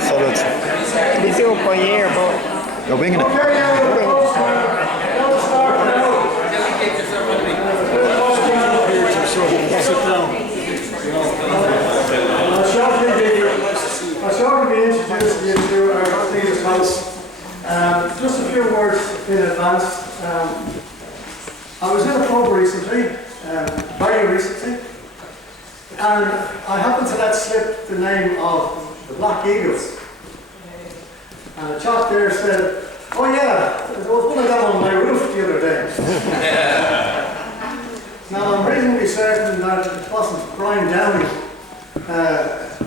so that's We do it by year, but you're winging it. I'll shortly be introducing you to our Leader's House. Just a few words in advance. I was in a pub recently, very recently, and I happened to let slip the name of the Black Eagles. And a chap there said, "Oh yeah, there was one of them on my roof the other day." Now I'm reasonably certain that it wasn't Brian Downey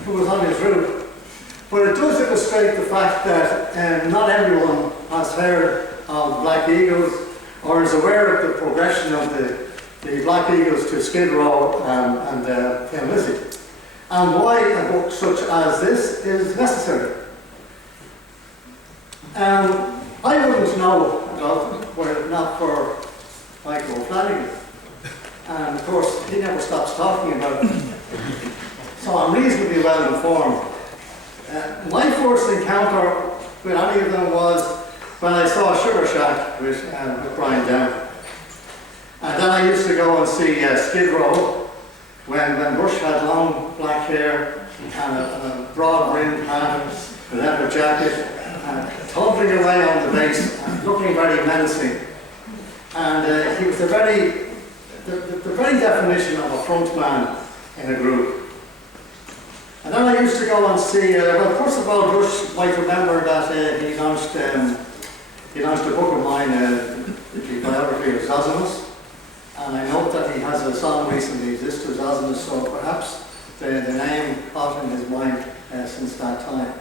who was on his roof, but it does illustrate the fact that not everyone has heard of Black Eagles or is aware of the progression of the Black Eagles to Skid Row and Lizzy, and why a book such as this is necessary. I wouldn't know about it were it not for Michael Flanagan, and of course he never stops talking about it, so I'm reasonably well informed. My first encounter with any of them was when I saw Sugar Shack with Brian Down. And then I used to go and see Skid Row when Bush had long black hair and a broad-brimmed hat, a leather jacket, tumbling away on the bass and looking very menacing. And he was the very definition of a front man in a group. And then I used to go and see, well, first of all, Bush might remember that he launched a book of mine, the biography of Zosimus. And I note that he has a song recently, Sisters Zosimus, so perhaps the name caught in his mind since that time.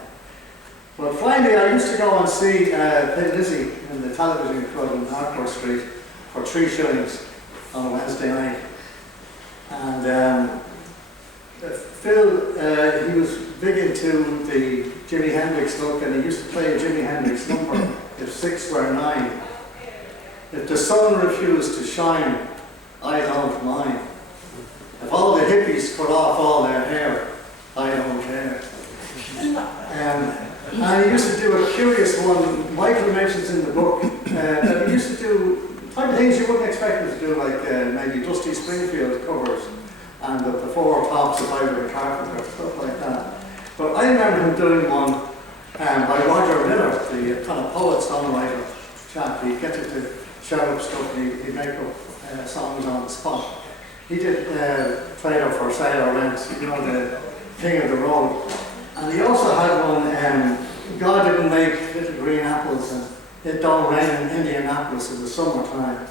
But finally, I used to go and see Lizzy in the television club in Harcourt Street for 3 shillings on a Wednesday night. And Phil, he was big into the Jimi Hendrix look, and he used to play a Jimi Hendrix number, if 6 were 9. If the sun refused to shine, I don't mind. If all the hippies cut off all their hair, I don't care. And he used to do a curious one, Michael mentions in the book, that he used to do type of things you wouldn't expect him to do, like maybe Dusty Springfield covers and the 4 tops of Ivory Carpenter, stuff like that. But I remember him doing one by Roger Miller, the kind of poet-songwriter chap. He'd get you to shout up stuff, he'd make up songs on the spot. He did Trade Up for Sale or Rent, you know, the King of the Road. And he also had one, God didn't make little green apples and it don't rain in Indianapolis in the summertime.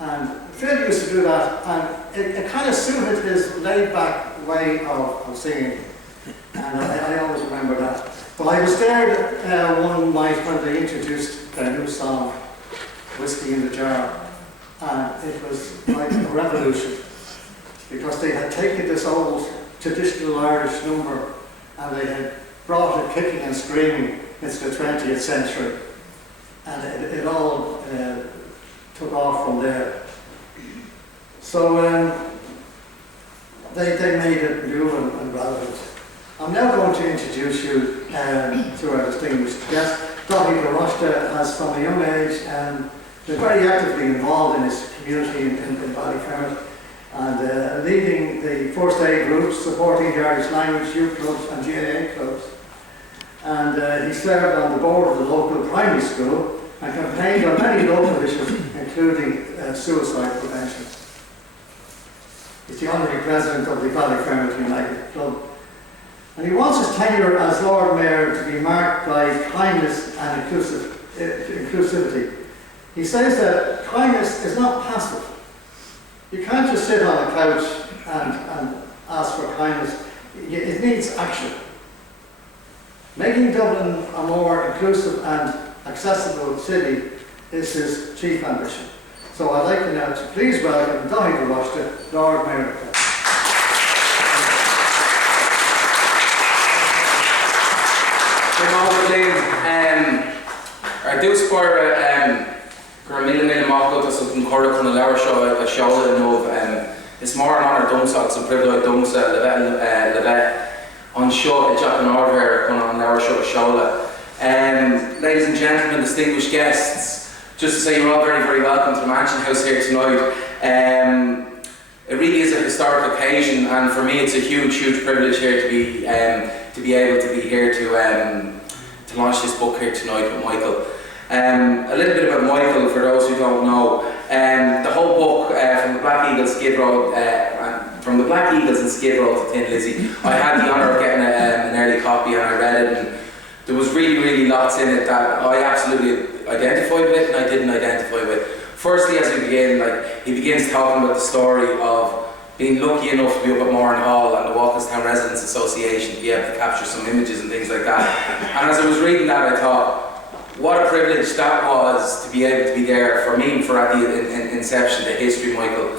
And Phil used to do that, and it kind of suited his laid-back way of singing. And I always remember that. Well, I was there one night when they introduced their new song, Whiskey in the Jar. And it was like a revolution, because they had taken this old traditional Irish number and they had brought it kicking and screaming into the 20th century. And it all took off from there. So they made it new and relevant. I'm now going to introduce you to our distinguished guest. Dottie Baroshta has from a young age been very actively involved in his community in Ballyfermot, and leading the first aid groups, supporting the Irish language youth clubs and GAA clubs. And he served on the board of the local primary school and campaigned on many local issues, including suicide prevention. He's the honorary president of the Ballyfermot United Club. And he wants his tenure as Lord Mayor to be marked by kindness and inclusivity. He says that kindness is not passive. You can't just sit on a couch and ask for kindness. It needs action. Making Dublin a more inclusive and accessible city is his chief ambition. So I'd like to now please welcome Dottie Baroshta, Lord Mayor. Ar dús bar gur mille mágad as an choir chun a leabhar seo a seoladh nómh is mar an honour domsa agus an privilege domsa le bheith an an seo a Jack an Order going on our show Shola. Ladies and gentlemen, distinguished guests, just to say you're all very, very welcome to the Mansion House here tonight. It really is a historic occasion, and for me it's a huge, huge privilege here to be able to be here to launch this book here tonight with Michael. A little bit about Michael for those who don't know. The whole book from the Black Eagles Skid Row, from the Black Eagles and Skid Row to Thin Lizzy. I had the honour of getting an early copy and I read it, and there was really, really lots in it that I absolutely identified with and I didn't identify with. Firstly, as we begin, he begins talking about the story of being lucky enough to be up at Moran Hall and the Walkerstown Residents Association to be able to capture some images and things like that. And as I was reading that, I thought, what a privilege that was to be able to be there for me, for at the inception, the history, Michael.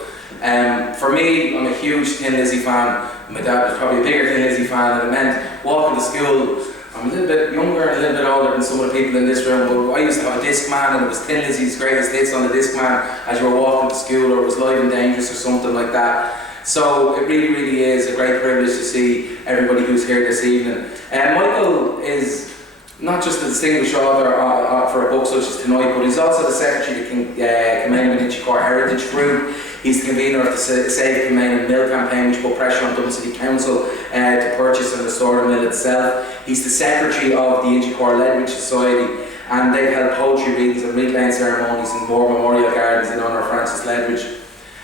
For me, I'm a huge Thin Lizzy fan. My dad was probably a bigger Thin Lizzy fan, and it meant walking to school. I'm a little bit younger and a little bit older than some of the people in this room, but I used to have a Discman, and it was Thin Lizzy's greatest hits on the Discman as you were walking to school, or it was Live and Dangerous or something like that. So it really, really is a great privilege to see everybody who's here this evening. Michael is not just a distinguished author for a book such as tonight, but he's also the secretary to Kilmainham and Inchicore Heritage Group. He's the convener of the Save Kilmainham Mill campaign, which put pressure on Dublin City Council to purchase and restore the mill itself. He's the secretary of the Inchicore Ledwidge Society, and they've held poetry readings and reclaim ceremonies in War Memorial Gardens in honour of Francis Ledwidge.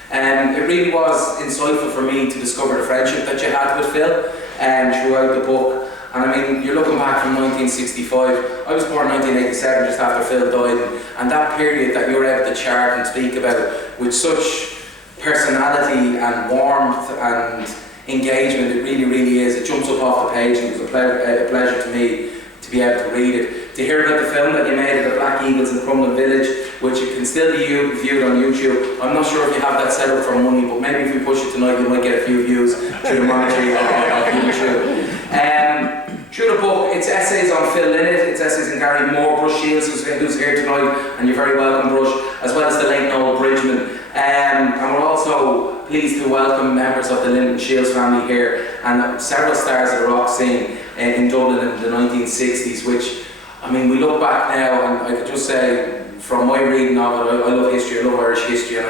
It really was insightful for me to discover the friendship that you had with Phil throughout the book. And I mean, you're looking back from 1965. I was born in 1987, just after Phil died, and that period that you're able to chart and speak about with such personality and warmth and engagement, it really, really is. It jumps up off the page, and it was a pleasure to me to be able to read it. To hear about the film that you made of the Black Eagles in Crumlin Village, which it can still be viewed on YouTube. I'm not sure if you have that set up for money, but maybe if we push it tonight, you might get a few views through the monetary of YouTube. Through the book, it's essays on Phil Linnett, it's essays on Gary Moore, Bruce Shields, who's here tonight, and you're very welcome, Bruce, as well as the late Noel Bridgman. And we're also pleased to welcome members of the Linnett and Shields family here, and several stars of the rock scene in Dublin in the 1960s, which, I mean, we look back now, and I could just say, from my reading of it, I love history, I love Irish history, and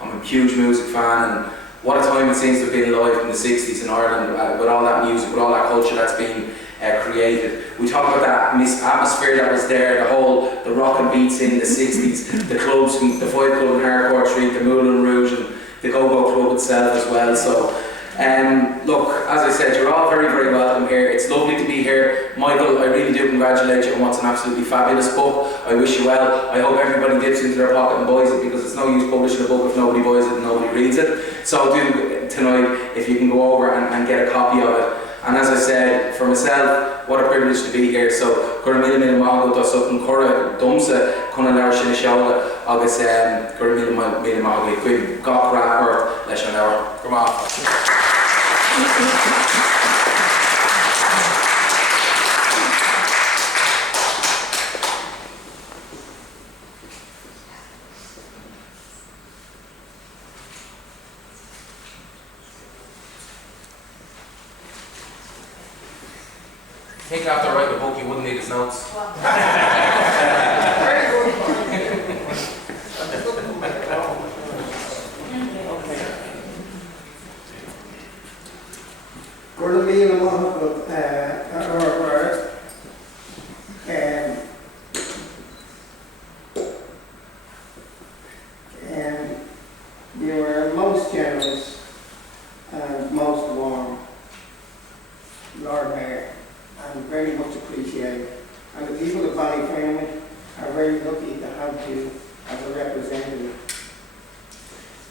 I'm a huge music fan, and what a time it seems to have been alive in the 60s in Ireland, with all that music, with all that culture that's been created. We talk about that atmosphere that was there, the rock and beat scene in the 60s, the clubs, the Fight Club in Harcourt Street, the Moulin Rouge, and the Go-Go Club itself as well. So, look, as I said, you're all very, very welcome here. It's lovely to be here. Michael, I really do congratulate you on what's an absolutely fabulous book. I wish you well. I hope everybody dips into their pocket and buys it, because it's no use publishing a book if nobody buys it and nobody reads it. So do tonight, if you can go over and get a copy of it. And as I said, for myself, what a privilege to be here. So, Gura Mila Mago to Sutton Cora Dumsa, Conan Shinishola, August Gura Mila Mago, Queen Gok Rapper, Leshan Hour. Come on. I think after writing the book you wouldn't need his notes. Gordon me and a lot of our words, and you were most generous and most warm, Lord Mayor, and very much appreciated. And the people of Ballyfermot are very lucky to have you as a representative.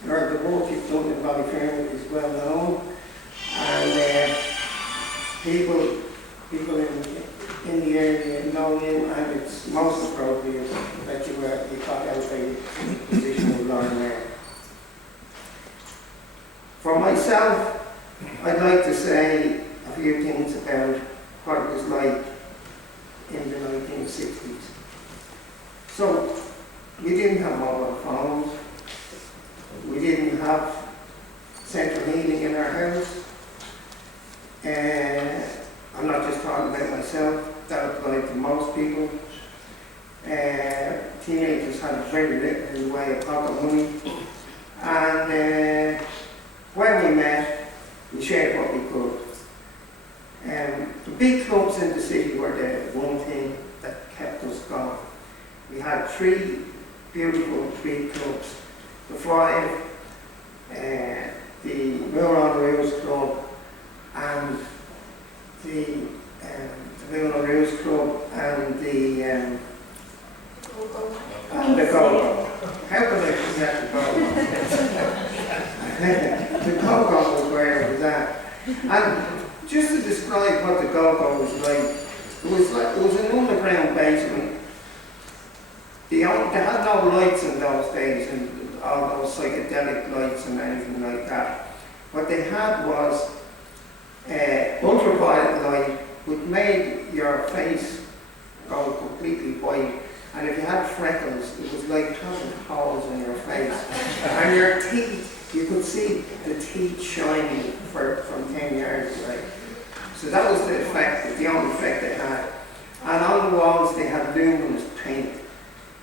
Lord, the work you've done in Ballyfermot is well known, and people in the area know you, and it's most appropriate that you got elevated to the position of Lord Mayor. For myself, I'd like to say a few things about what it was like in the 1960s. So, we didn't have mobile phones, we didn't have central heating in our house, talking about myself, that applied to most people. Teenagers had very little in the way of pocket money. And when we met, we shared what we could. The big clubs in the city were the one thing that kept us going. We had 3 beautiful big clubs. The Fly, the Moulin Rouge Club, and the Moulin Rouge Club, and the Go-Go. How could I forget the Go-Go? The Go-Go was where it was at. And just to describe what the Go-Go was like, it was an underground basement. They had no lights in those days, and all those psychedelic lights and anything like that. What they had was ultraviolet light, which made your face go completely white. And if you had freckles, it was like having holes in your face. And your teeth, you could see the teeth shining from 10 yards away. So that was the effect, the only effect they had. And on the walls they had luminous paint.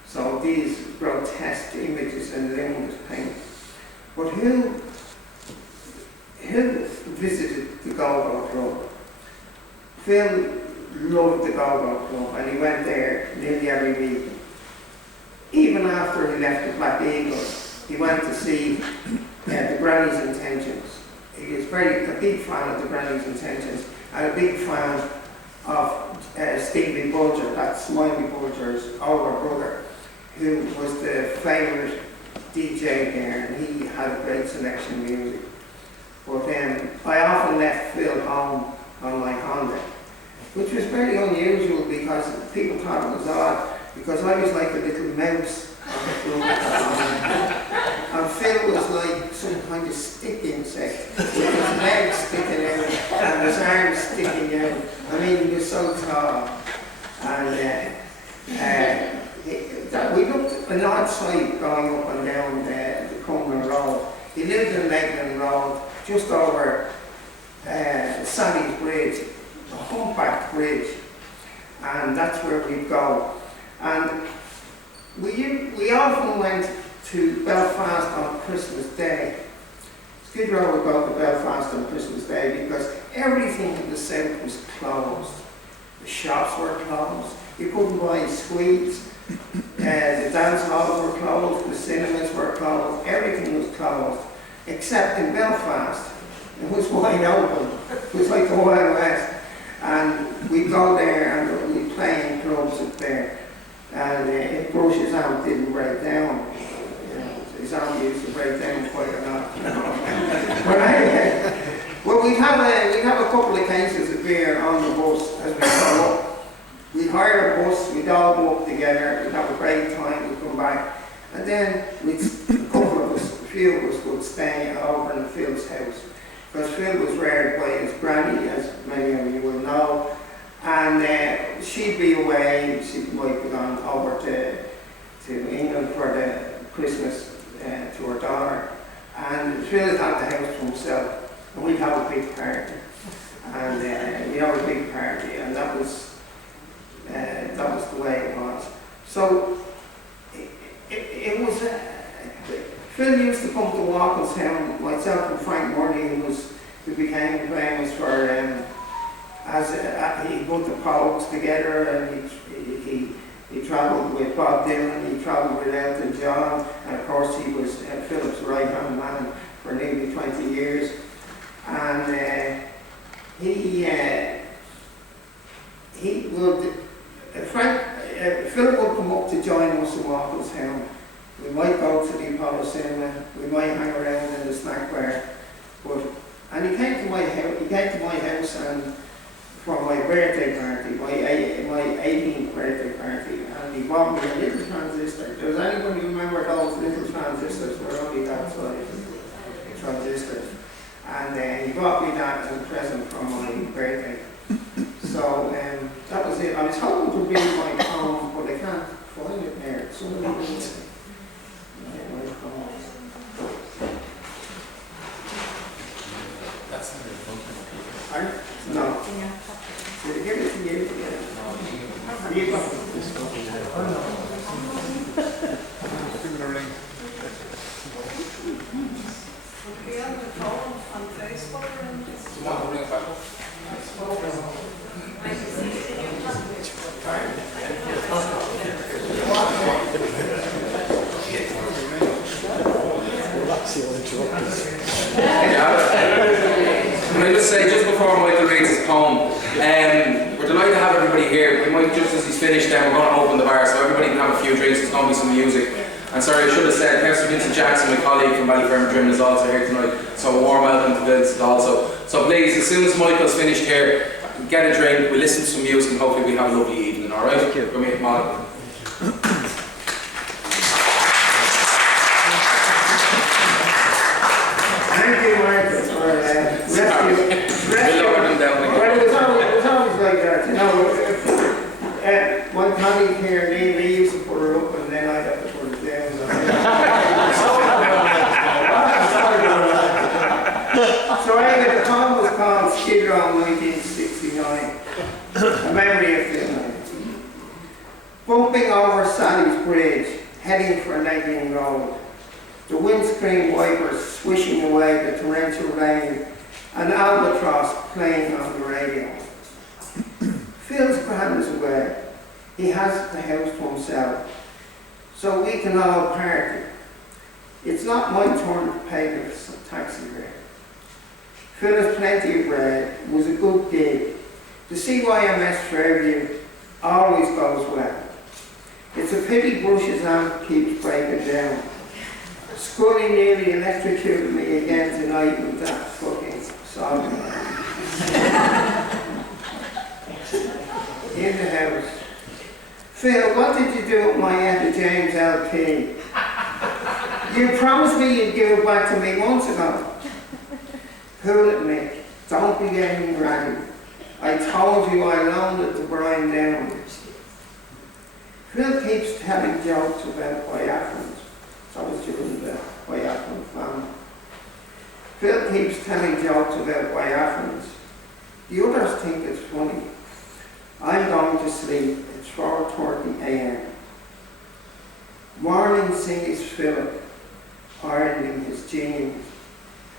So these grotesque images in luminous paint. But who visited the Go-Go Club? Phil loved the Go-Go Club, and he went there nearly every week. Even after he left the Black Eagle, he went to see the Granny's Intentions. He was a big fan of the Granny's Intentions, and a big fan of Stevie Bulger, that Smiley Bulger's older brother, who was the favourite DJ there, and he had a great selection of music. But I often left Phil home on my Honda, which was very unusual because people thought it was odd, because I was like a little mouse on the floor. And Phil was like some kind of stick insect, with his legs sticking out and his arms sticking out. I mean, he was so tall. And we looked at an odd sight going up and down the Cumberland Road. He lived in Lakeland Road, just over Sally's Bridge, the humpback bridge, and that's where we'd go. And we often went to Belfast on Christmas Day. Skid Row would go to Belfast on Christmas Day because everything in the south was closed. The shops were closed. You couldn't buy sweets. The dance halls were closed. The cinemas were closed. Everything was closed, except in Belfast. It was wide open. It was like the Wild West. And we'd go there and we'd play in clubs up there. And if Bruce's arm didn't break down, his arm used to break down quite a lot. But well, we'd have a couple of cases of beer on the bus as we go up. We'd hire a bus, we'd all go up together, we'd have a great time, we'd come back. And then a couple of us, a few of us would stay over in Phil's house. Because Phil was reared by his granny, as many of you will know. And she'd be away, she might be gone over to England for the Christmas to her daughter. And Phil had the house to himself, and we'd have a big party. And we'd have a big party, and that was the way it was. So it was. Phil used to come to Walkinstown, myself and Frank Murray, who became famous for he put the Pogues together, and he travelled with Bob Dylan, he travelled with Elton John, and of course he was Philip's right-hand man for nearly 20 years. And Philip would come up to join us in Walkinstown. We might go to the Apollo Cinema, we might hang around in the snack bar, and he came to my house and for my birthday party, my 18th birthday party, and he bought me a little transistor. Does anybody remember those little transistors were only that size? Transistors. And he bought me that as a present for my birthday. So that was it. I was hoping to bring my phone, but I can't find it there. That's not your phone. No. Did you give it? Can I just say, just before Michael reads his poem, we're delighted to have everybody here. We might, just as he's finished, then we're going to open the bar so everybody can have a few drinks. There's going to be some music. And sorry, I should have said, Councillor Vincent Jackson, my colleague from Ballyfermot is also here tonight. So a warm welcome to Vincent also. So please, as soon as Michael's finished here, get a drink, we'll listen to some music, and hopefully we have a lovely evening, alright? Thank you. Thank you, Michael, for rescue. Well, it was always like that, you know. One colleague here, Neil, he used to put her up and then I'd have to put it down. So anyway, the poem was called Skid Row 1969, a memory of the night. Bumping over Sally's Bridge, heading for Legging Road. The windscreen wipers swishing away the torrential rain, and Albatross playing on the radio. Phil's grand's away. He has the house to himself, so we can all party. It's not my turn to pay the taxi fare. Phil has plenty of bread. It was a good gig. The CYMS Fairview always goes well. It's a pity Bush's amp keeps breaking down. Scully nearly electrocuted me again tonight with that fucking song. In the house. Phil, what did you do with my Etta James LP? You promised me you'd give it back to me months ago. Cool it, Mick. Don't be getting ready. I told you I loaned it to Brian Down. Phil keeps telling jokes about biathlons. That was during the biathlon family. Phil keeps telling jokes about biathlons. The others think it's funny. I'm going to sleep. It's 4:30 a.m. Morning sees Philip ironing his jeans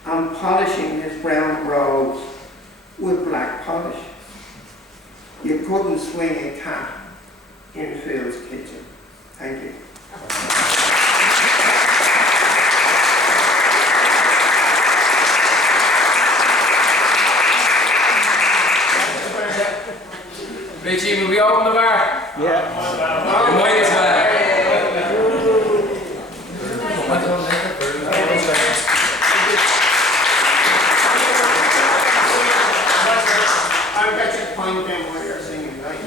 and polishing his brown robes with black polish. You couldn't swing a cat in Phil's kitchen. Thank you. Richie, will we open the bar? Yeah. You might as well. I'll get you a point down while you're singing, right?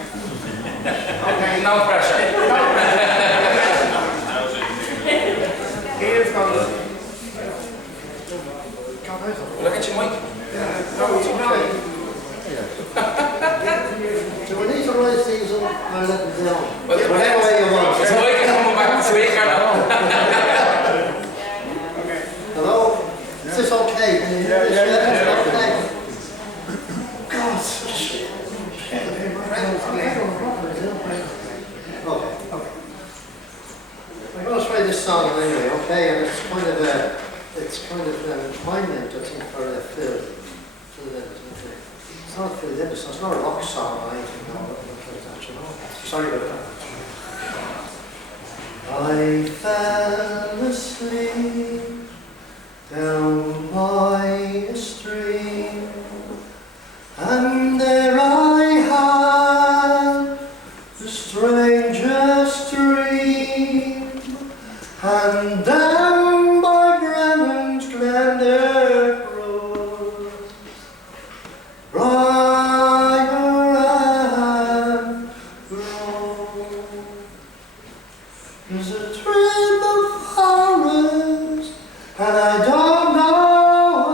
Okay. No pressure. Here's going. Look at your mic. No, it's not. So when these are all things up, I let them down. Well, Whatever way you want. is Mike coming back to speak or not? Okay. Hello? Is this okay? Can you hear this? Okay. God, shit. Okay. I'm going to try this song anyway, okay? And it's kind of an employment, I think, for Phil. It's not Phil Henderson, it's not a rock song or anything like that, you know. Sorry about that. I fell asleep down by a stream, and there I had the strangest dream, and down by Brennan's Glendale Road, briar and road, there's a tree in the forest, and I don't know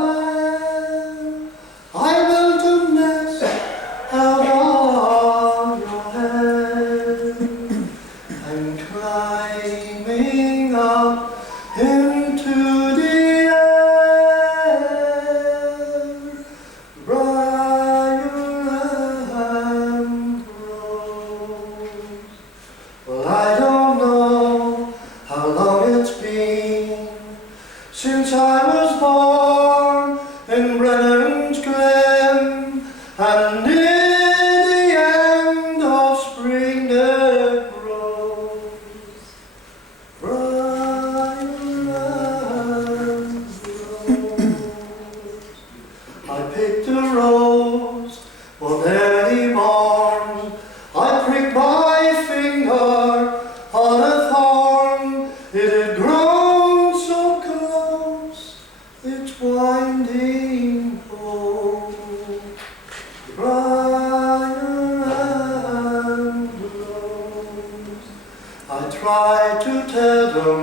tried to tear them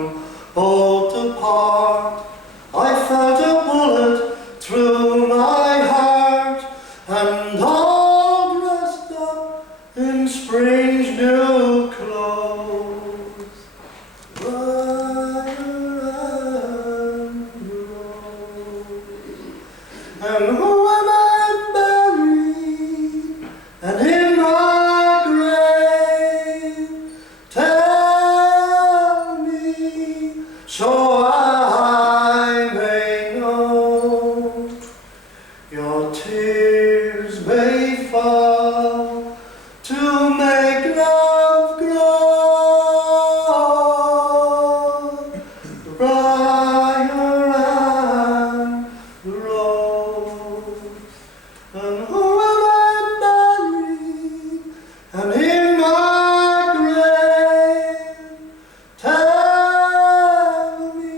both apart. I felt a bullet through my heart, and all dressed up in spring's new clothes. Right around the road. And who am I buried? And in my grave, tell me, so I may know. Your tears may fall to make love grow right around the rose. And who am I buried? And in my grave, tell me,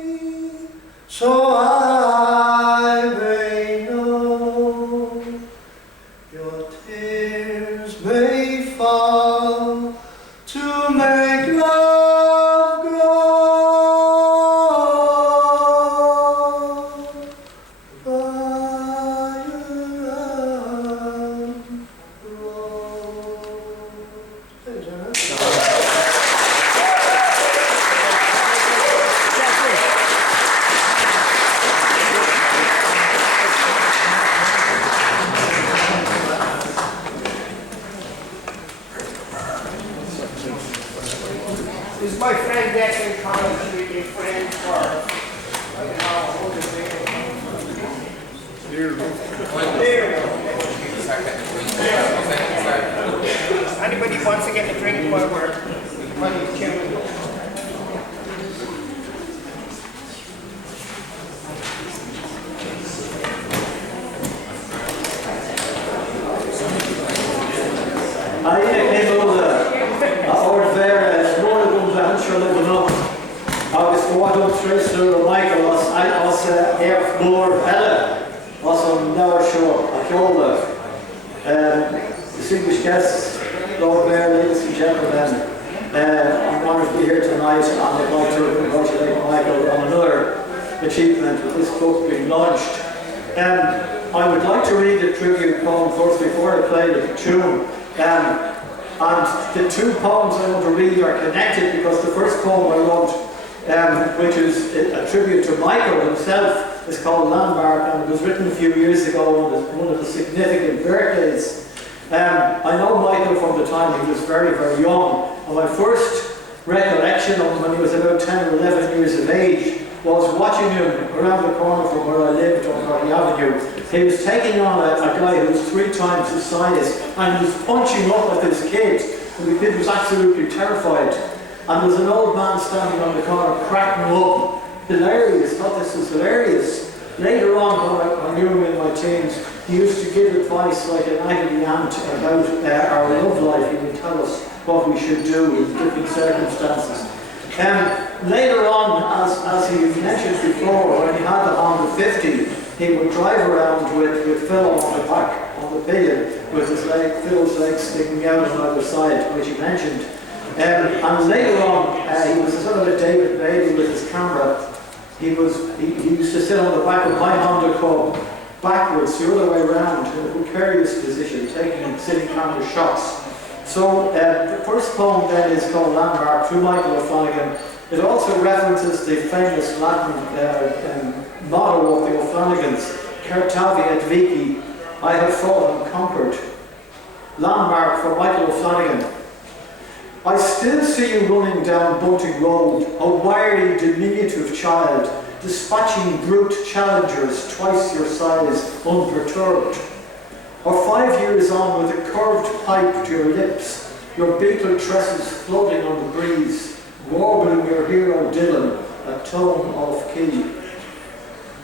so I may know. Your tears may fall to make love grow right around the rose. Thanks, Anna. This is my friend Declan Collins, we've been friends for, I don't know, 100 years. Anybody wants to get a drink while we're chilling? I came over over there as one of them that sure living up. I was going up through Michael was Air Moore Ella was on Lower Shore, I told her. Distinguished guests, Lord Mayor, ladies and gentlemen, I'm honoured to be here tonight and I'd like to congratulate Michael on another achievement with this book being launched. I would like to read the tribute poem first before I play the tune. And the two poems I want to read are connected because the first poem I wrote, which is a tribute to Michael himself, is called Landmark, and it was written a few years ago on one of the significant birthdays. I know Michael from the time he was very, very young, and my first recollection of him when he was about 10 or 11 years of age was watching him around the corner from where I lived on Hardy Avenue. He was taking on a guy who was 3 times his size, and he was punching up at this kid, and the kid was absolutely terrified. And there was an old man standing on the corner cracking up. Hilarious, thought this was hilarious. Later on, when I knew him in my teens, he used to give advice like an agony aunt about our love life. He would tell us what we should do in different circumstances. Later on, as he mentioned before, when he had the Honda 50, he would drive around with Phil on the back, on the pillion, with Phil's legs sticking out on either side, which he mentioned. And later on, he was a sort of a David Bailey with his camera. He used to sit on the back of my Honda Cub, backwards, the other way around, in a precarious position, taking sitting camera shots. So the first poem then is called Landmark, through Michael O'Flanagan. It also references the famous Latin motto of the O'Flanagans, Certavi et Vici, I have fought and conquered. Landmark for Michael O'Flanagan. I still see you running down Bunting Road, a wiry, diminutive child, dispatching brute challengers twice your size, unperturbed. Or 5 years on with a curved pipe to your lips, your beetle tresses floating on the breeze, warbling your hero Dylan, a tone off key.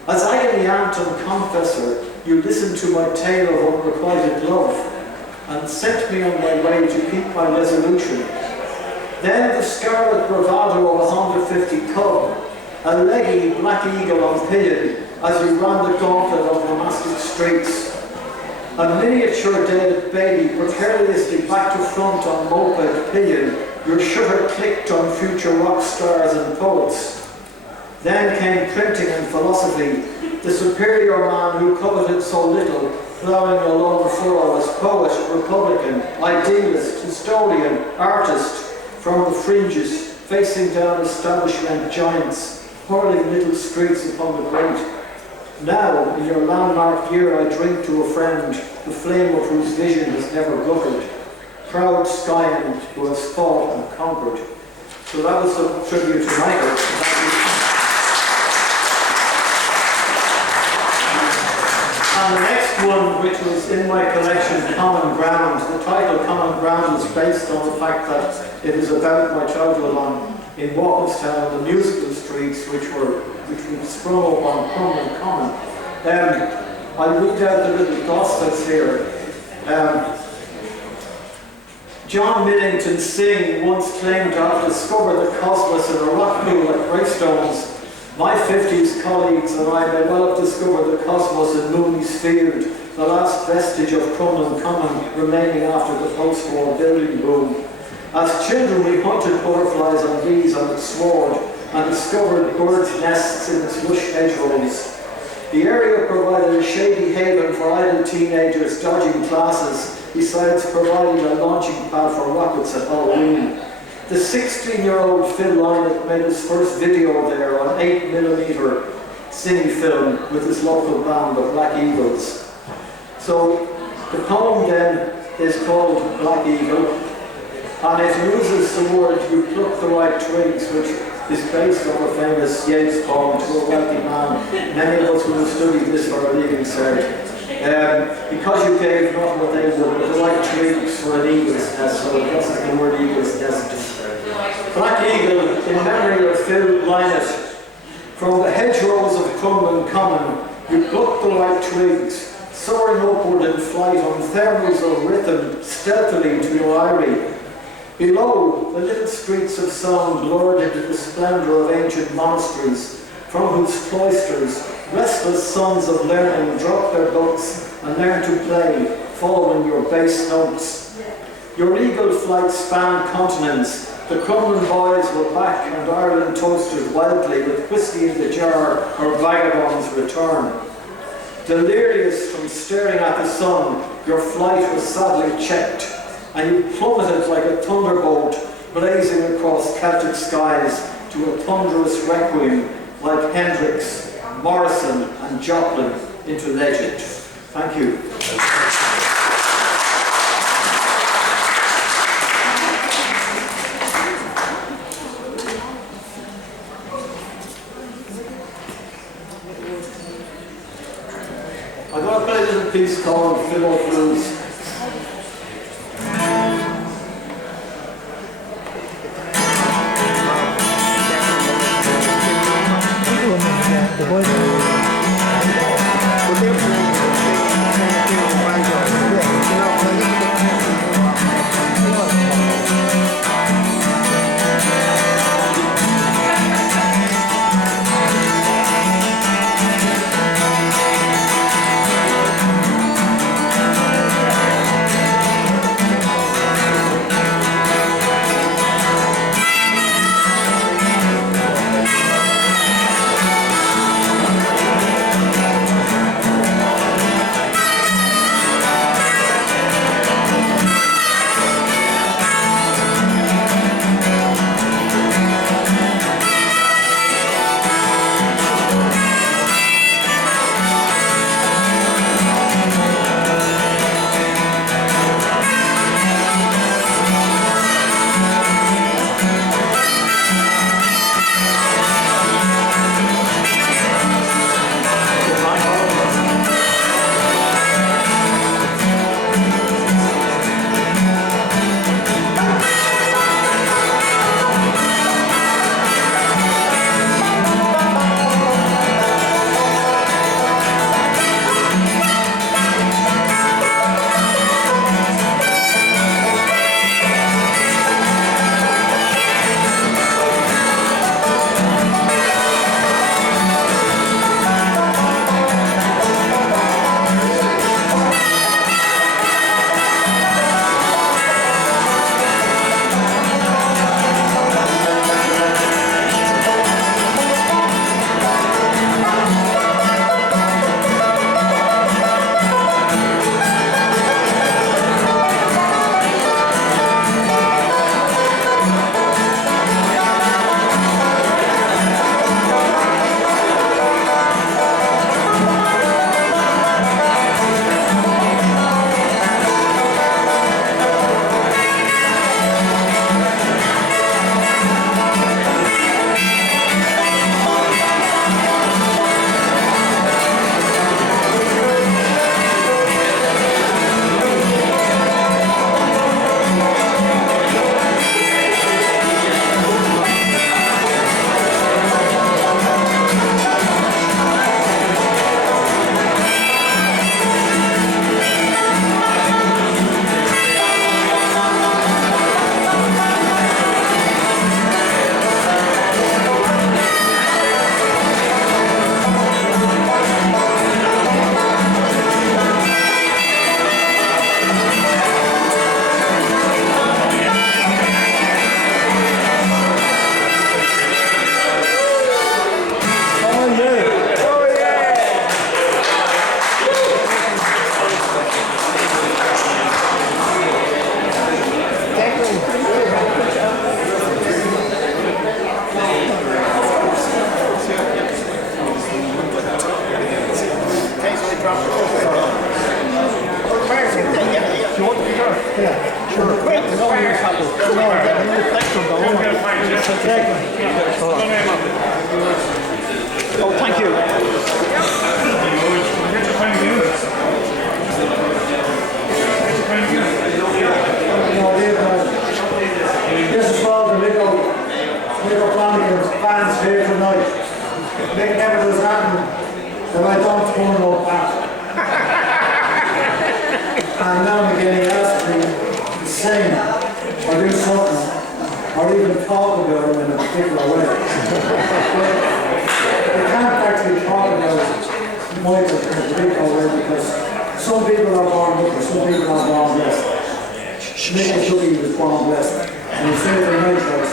As agony aunt and confessor, you listened to my tale of unrequited love, and sent me on my way to keep my resolution. Then the scarlet bravado of a Honda 50 Cub, a leggy black eagle on pillion as we ran the gauntlet of monastic streets. A miniature David Bailey precariously back to front on moped opinion, your shutter clicked on future rock stars and poets. Then came printing and philosophy, the superior man who coveted so little, ploughing a lone furrow as poet, republican, idealist, historian, artist, from the fringes, facing down establishment giants, hurling little streets upon the great. Now, in your landmark year, I drink to a friend, the flame of whose vision has never guttered, proud Skyland who has fought and conquered. So that was the tribute to Michael. And the next one, which was in my collection, Common Ground. The title Common Ground is based on the fact that it is about my childhood in Walkinstown, the musical streets, which were sprung up on Common. I'll read out the little gospels here. John Millington Synge once claimed to have discovered the cosmos in a rock pool at Greystones. My 50s colleagues and I may well have discovered the cosmos in Mooney's Field, the last vestige of Crumlin Common remaining after the post-war building boom. As children we hunted butterflies and bees on its sward and discovered birds' nests in its lush hedgerows. The area provided a shady haven for idle teenagers dodging classes, besides providing a launching pad for rockets at Halloween. The 16-year-old Phil Lynott made his first video there on 8mm cine film with his local band, the Black Eagles. So the poem then is called Black Eagle, and it uses the word "you pluck the right twigs," which is based on the famous Yeats poem "To a Wealthy Man." Many of us will have studied this for a living said. Because you gave not what they would, but the right twigs for an eagle's nest, so this is the word eagle's nest. Black Eagle, in memory of Phil Lynott. From the hedgerows of Crumlin Common, you pluck the right twigs, soaring upward in flight on thermals of rhythm, stealthily to your eyrie. Below, the little streets of sound blurred into the splendour of ancient monasteries, from whose cloisters restless sons of learning drop their books and learn to play, following your bass notes. Your eagle flight spanned continents. The Crumlin boys were back and Ireland toasted wildly with whiskey in the jar or vagabonds return. Delirious from staring at the sun, your flight was sadly checked, and you plummeted like a thunderbolt blazing across Celtic skies to a thunderous requiem like Hendrix, Morrison and Joplin into legend. Thank you. I'm going to play a little piece called Fiddle Blues. Oh, thank you. This is for the little fans here tonight. Nick never does happen that I don't turn up back. And now and again he asks me to sing or do something or even talk about him in a particular way. We can't actually talk about Michael in a particular way because some people are born lucky, some people are born blessed. Nick Shuggy was born blessed and he's here tonight, guys,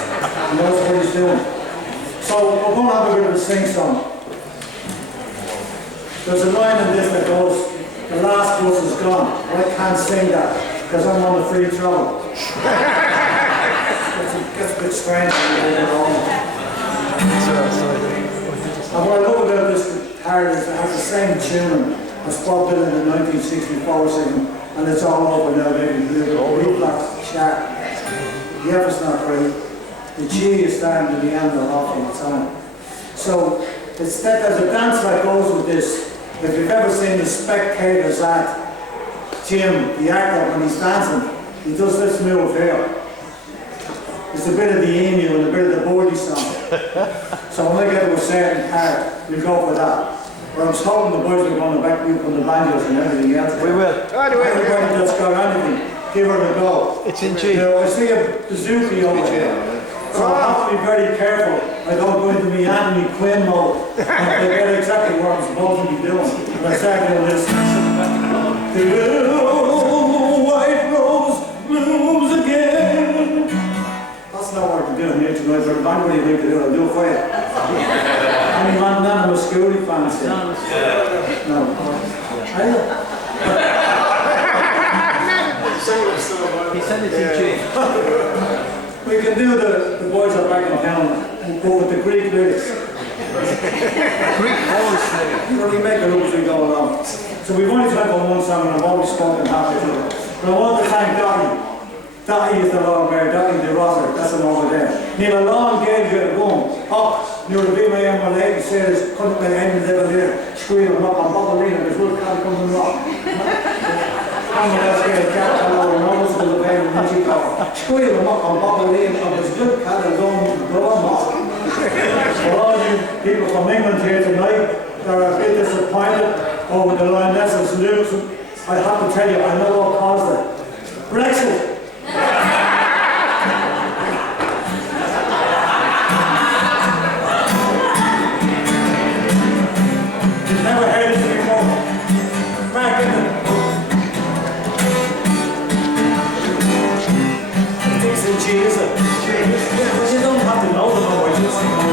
and that's what he's doing. So we're going to have a bit of a sing song. There's a line in this that goes, "The last bus is gone." I can't sing that because I'm on the free travel. Gets a bit strange when you're home. And what I love about this guitar is it has the same tuning as Bob Dylan in 1964 singing, and it's all over now, baby blue, black, sharp. The F is not great. The G is starting to the end of off all the time. So it's that there's a dance that goes with this. If you've ever seen the Spectators at Jim, the actor, when he's dancing, he does this move here. It's a bit of the emu and a bit of the Bordy song. So when I get to a certain part, we go for that. But I'm hoping the boys are going to back me up on the banjos and everything else. We will. Everybody that's got anything, give her a go. It's in G. You know, I see a bazooki over here. So I have to be very careful. I don't go into me Anthony Quinn mode. I get exactly what I'm supposed to be doing. And I start doing this. The little white rose blooms again. That's not what we're doing here tonight, but if anybody think to do it, I'll do it for you. Any man, none of my Scooty fans here? No. He sent it to G. We can do the boys are back in town, go with the Greek lyrics. Greek chorus. You know, we make it up as we go along. So we've only tried on one song and I've always spoken half the it. But I want to thank Dottie. Dottie is the long bear, Dottie the rotter, that's an over there. Neil a long game get it going. Up, near the big man when lady says, couldn't make any level here. Squeal up on Bobbolina, there's one cat comes and rock. I'm going to get a cat hello and almost to the bed and music power. Squeal them up on Bobbolina, and there's good cat and go on. For all you people from England here tonight, they're a bit disappointed over the Lionesses losing. I have to tell you, I know what caused it. Brexit. You've never heard it before. Back in the... It's in G, is it? But you don't have to know them, otherwise you just know them.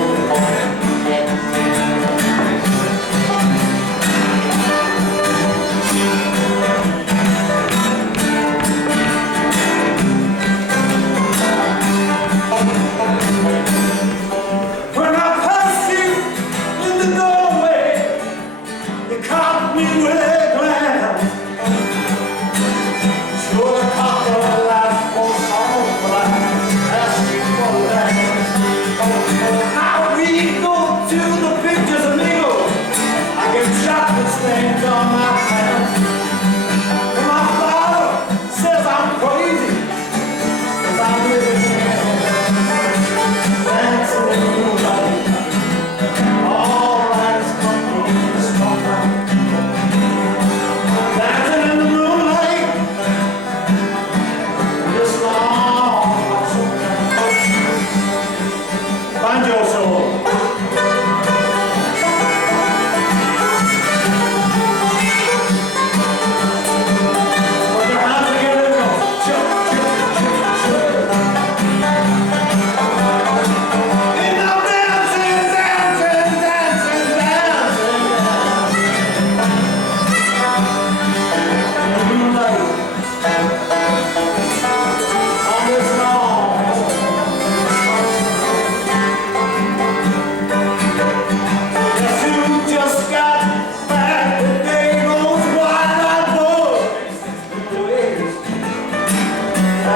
We go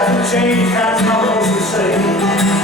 Change has not always the same.